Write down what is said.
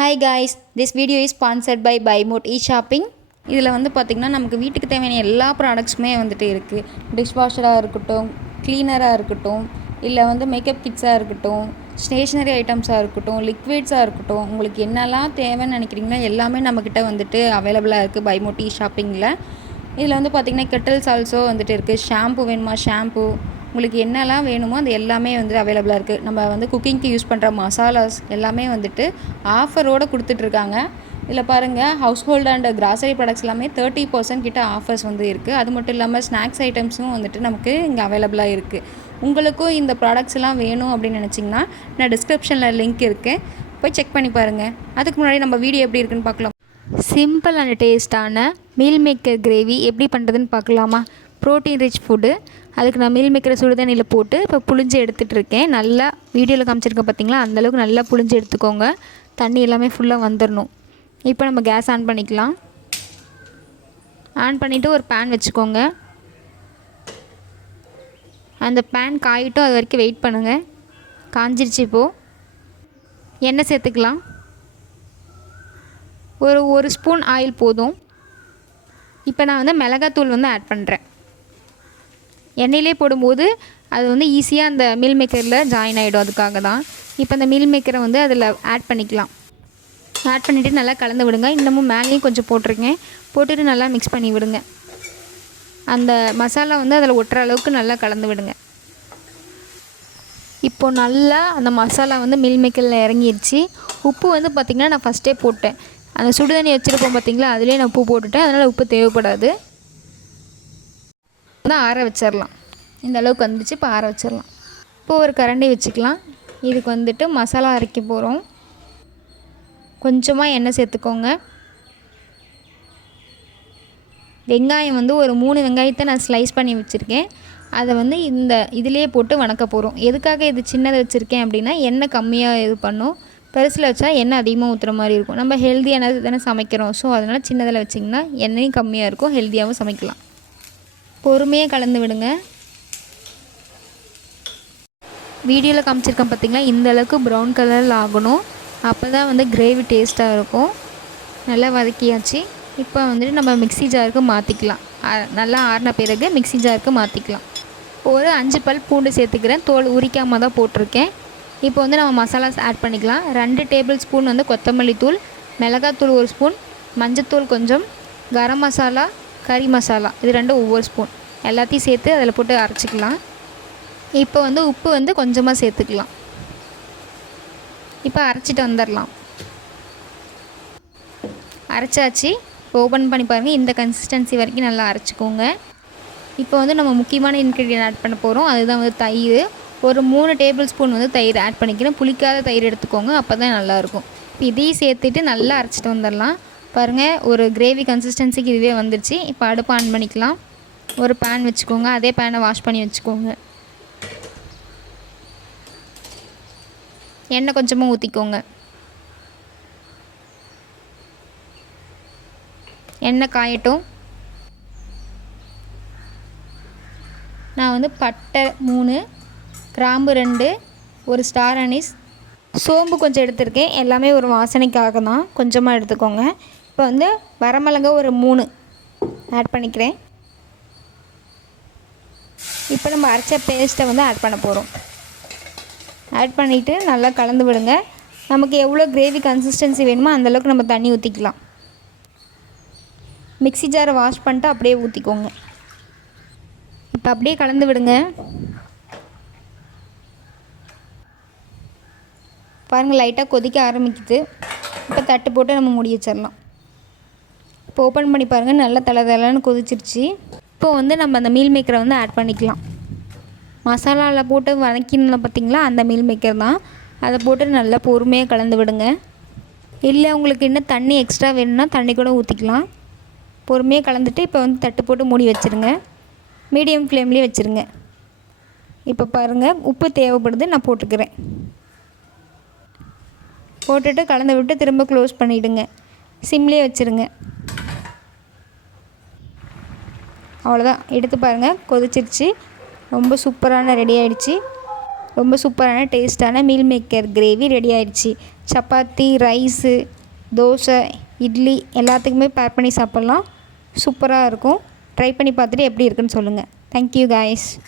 Hi guys, this video is sponsored by BuyMote eShopping. இதில் வந்து பார்த்திங்கன்னா நமக்கு வீட்டுக்கு தேவையான எல்லா ப்ராடக்ட்ஸுமே வந்துட்டு இருக்குது. டிஷ்வாஷராக இருக்கட்டும், க்ளீனராக இருக்கட்டும், இல்லை வந்து மேக்கப் கிட்ஸாக இருக்கட்டும், ஸ்டேஷ்னரி ஐட்டம்ஸாக இருக்கட்டும், லிக்விட்ஸாக இருக்கட்டும், உங்களுக்கு என்னெல்லாம் தேவைன்னு நினைக்கிறீங்களோ எல்லாமே நம்மக்கிட்ட வந்துட்டு அவைலபிளாக இருக்குது BuyMote eShoppingல. இதில் வந்து பார்த்திங்கன்னா கெட்டில்ஸ் ஆல்சோ வந்துட்டு இருக்குது. ஷாம்பு வேணுமா ஷாம்பு, உங்களுக்கு என்னெல்லாம் வேணுமோ அது எல்லாமே வந்து அவைலபிளாக இருக்குது. நம்ம வந்து குக்கிங்க்கு யூஸ் பண்ணுற மசாலாஸ் எல்லாமே வந்துட்டு ஆஃபரோடு கொடுத்துட்ருக்காங்க. இதில் பாருங்கள், house hold and grocery products எல்லாமே 30% கிட்ட ஆஃபர்ஸ் வந்து இருக்குது. அது மட்டும் இல்லாமல் ஸ்நாக்ஸ் ஐட்டம்ஸும் வந்துட்டு நமக்கு இங்கே அவைலபிளாக இருக்குது. உங்களுக்கும் இந்த ப்ராடக்ட்ஸ் எல்லாம் வேணும் அப்படின்னு நினச்சிங்கன்னா நான் டிஸ்கிரிப்ஷனில் லிங்க் இருக்குது, போய் செக் பண்ணி பாருங்கள். அதுக்கு முன்னாடி நம்ம வீடியோ எப்படி இருக்குன்னு பார்க்கலாம். சிம்பிள் அண்ட் டேஸ்ட்டான மீல் மேக்கர் கிரேவி எப்படி பண்ணுறதுன்னு பார்க்கலாமா? Protein rich food. அதுக்கு நான் மீல் மேக்கரை சுடுதண்ணியில் போட்டு இப்போ புளிஞ்சு எடுத்துகிட்ருக்கேன். நல்லா வீடியோவில் காமிச்சிருக்கேன் பார்த்தீங்களா, அந்தளவுக்கு நல்லா புளிஞ்சு எடுத்துக்கோங்க. தண்ணி எல்லாமே ஃபுல்லாக வந்துடணும். இப்போ நம்ம கேஸ் ஆன் பண்ணிக்கலாம். ஆன் பண்ணிவிட்டு ஒரு பேன் வச்சுக்கோங்க. அந்த பேன் காயிட்டும் அது வரைக்கும் வெயிட் பண்ணுங்கள். காஞ்சிருச்சு. இப்போது எண்ணெய் சேர்த்துக்கலாம். ஒரு ஸ்பூன் ஆயில் போதும். இப்போ நான் வந்து மிளகாத்தூள் வந்து ஆட் பண்ணுறேன். எண்ணெயிலே போடும்போது அது வந்து ஈஸியாக அந்த மீல் மேக்கரில் ஜாயின் ஆகிடும், அதுக்காக தான். இப்போ அந்த மீல் மேக்கரை வந்து அதில் ஆட் பண்ணிக்கலாம். ஆட் பண்ணிவிட்டு நல்லா கலந்து விடுங்க. இன்னமும் மேலேயும் கொஞ்சம் போட்டிருக்கேன். போட்டுட்டு நல்லா மிக்ஸ் பண்ணி விடுங்க. அந்த மசாலா வந்து அதில் ஒட்டுற அளவுக்கு நல்லா கலந்து விடுங்க. இப்போது நல்லா அந்த மசாலா வந்து மீல் மேக்கரில் இறங்கிடுச்சு. உப்பு வந்து பார்த்திங்கன்னா நான் ஃபஸ்ட்டே போட்டேன். அந்த சுடுதண்ணி வச்சுருப்போம் பார்த்திங்களா, அதிலே நான் உப்பு போட்டுட்டேன். அதனால் உப்பு தேவைப்படாது. தான் ஆற வச்சிடலாம். இந்த அளவுக்கு வந்துச்சு. இப்போ ஆற வச்சிடலாம். இப்போது ஒரு கரண்டி வச்சுக்கலாம். இதுக்கு வந்துட்டு மசாலா அரைக்க போகிறோம். கொஞ்சமாக எண்ணெய் சேர்த்துக்கோங்க. வெங்காயம் வந்து ஒரு 3 வெங்காயத்தை நான் ஸ்லைஸ் பண்ணி வச்சுருக்கேன். அதை வந்து இந்த இதிலே போட்டு வணக்க போகிறோம். எதுக்காக இது சின்னதை வச்சுருக்கேன் அப்படின்னா, எண்ணெய் கம்மியாக இது பண்ணும். பெருசில் வச்சா எண்ணெய் அதிகமாக ஊற்றுற மாதிரி இருக்கும். நம்ம ஹெல்த்தியானது தானே சமைக்கிறோம். ஸோ அதனால் சின்னதில் வச்சிங்கன்னா எண்ணெயும் கம்மியாக இருக்கும், ஹெல்த்தியாகவும் சமைக்கலாம். பொறுமையாக கலந்து விடுங்க. வீடியோவில் காமிச்சிருக்கேன் பார்த்திங்களா, இந்த அளவுக்கு ப்ரௌன் கலரில் ஆகணும். அப்போ தான் வந்து கிரேவி டேஸ்ட்டாக இருக்கும். நல்லா வதக்கியாச்சு. இப்போ வந்துட்டு நம்ம மிக்ஸி ஜாருக்கு மாற்றிக்கலாம். நல்லா ஆறின பிறகு மிக்ஸி ஜாருக்கு மாற்றிக்கலாம். ஒரு 5 பல் பூண்டு சேர்த்துக்கிறேன். தோல் உரிக்காமல் தான் போட்டிருக்கேன். இப்போ வந்து நம்ம மசாலாஸ் ஆட் பண்ணிக்கலாம். 2 டேபிள் ஸ்பூன் வந்து கொத்தமல்லி தூள், மிளகாத்தூள் 1 ஸ்பூன், மஞ்சத்தூள் கொஞ்சம், கரம் மசாலா, கறி மசாலா இது 2 ஒவ்வொரு ஸ்பூன் எல்லாத்தையும் சேர்த்து அதில் போட்டு அரைச்சிக்கலாம். இப்போ வந்து உப்பு வந்து கொஞ்சமாக சேர்த்துக்கலாம். இப்போ அரைச்சிட்டு வந்துடலாம். அரைச்சாச்சு. இப்போ ஓப்பன் பண்ணி பாருங்கள். இந்த கன்சிஸ்டன்சி வரைக்கும் நல்லா அரைச்சிக்கோங்க. இப்போ வந்து நம்ம முக்கியமான இன்க்ரீடியன்ட் ஆட் பண்ண போகிறோம். அதுதான் வந்து தயிர். ஒரு 3 டேபிள் ஸ்பூன் வந்து தயிர் ஆட் பண்ணிக்கிறேன். புளிக்காத தயிர் எடுத்துக்கோங்க, அப்போ தான் நல்லாயிருக்கும். இப்போ இதையும் சேர்த்துட்டு நல்லா அரைச்சிட்டு வந்துடலாம். பாருங்கள், ஒரு கிரேவி கன்சிஸ்டன்சிக்கு இதுவே வந்துடுச்சு. இப்போ அடுப்பு ஆன் பண்ணிக்கலாம். ஒரு பேன் வச்சுக்கோங்க. அதே பேனை வாஷ் பண்ணி வச்சுக்கோங்க. எண்ணெய் கொஞ்சமாக ஊற்றிக்கோங்க. எண்ணெய் காயட்டும். நான் வந்து பட்டை 3, கிராம்பு 2, ஒரு ஸ்டார் அனீஸ், சோம்பு கொஞ்சம் எடுத்துருக்கேன். எல்லாமே ஒரு வாசனைக்காக தான், கொஞ்சமாக எடுத்துக்கோங்க. இப்போ வந்து வரமிளகா ஒரு 3 ஆட் பண்ணிக்கிறேன். இப்போ நம்ம அரைச்ச பேஸ்ட்டை வந்து ஆட் பண்ண போகிறோம். ஆட் பண்ணிவிட்டு நல்லா கலந்து விடுங்க. நமக்கு எவ்வளோ கிரேவி கன்சிஸ்டன்சி வேணுமோ அந்தளவுக்கு நம்ம தண்ணி ஊற்றிக்கலாம். மிக்ஸி ஜாரை வாஷ் பண்ணிட்டு அப்படியே ஊற்றிக்கோங்க. இப்போ அப்படியே கலந்து விடுங்க. பாருங்கள், லைட்டாக கொதிக்க ஆரம்பிக்குது. இப்போ தட்டு போட்டு நம்ம மூடி வச்சிடலாம். இப்போ ஓப்பன் பண்ணி பாருங்கள், நல்லா தலைன்னு கொதிச்சிருச்சு. இப்போ வந்து நம்ம அந்த மீல் மேக்கரை வந்து ஆட் பண்ணிக்கலாம். மசாலாவில் போட்டு வதக்கினோம் பார்த்திங்களா, அந்த மீல் மேக்கர் தான். அதை போட்டு நல்லா பொறுமையாக கலந்து விடுங்க. இல்லை உங்களுக்கு இன்னும் தண்ணி எக்ஸ்ட்ரா வேணும்னா தண்ணி கூட ஊற்றிக்கலாம். பொறுமையாக கலந்துட்டு இப்போ வந்து தட்டு போட்டு மூடி வச்சுருங்க. மீடியம் ஃப்ளேம்லேயே வச்சுருங்க. இப்போ பாருங்கள், உப்பு தேவைப்படுது, நான் போட்டுக்கிறேன். போட்டுட்டு கலந்து விட்டு திரும்ப க்ளோஸ் பண்ணிவிடுங்க. சிம்லேயே வச்சுருங்க. அவ்வளோதான். எடுத்து பாருங்கள், கொதிச்சிருச்சு. ரொம்ப சூப்பரான ரெடி ஆகிடுச்சு. ரொம்ப சூப்பரான டேஸ்ட்டான மீல் மேக்கர் கிரேவி ரெடி ஆயிடுச்சு. சப்பாத்தி, ரைஸு, தோசை, இட்லி எல்லாத்துக்குமே பேர் பண்ணி சாப்பிட்லாம். சூப்பராக இருக்கும். ட்ரை பண்ணி பார்த்துட்டு எப்படி இருக்குன்னு சொல்லுங்கள். Thank you guys.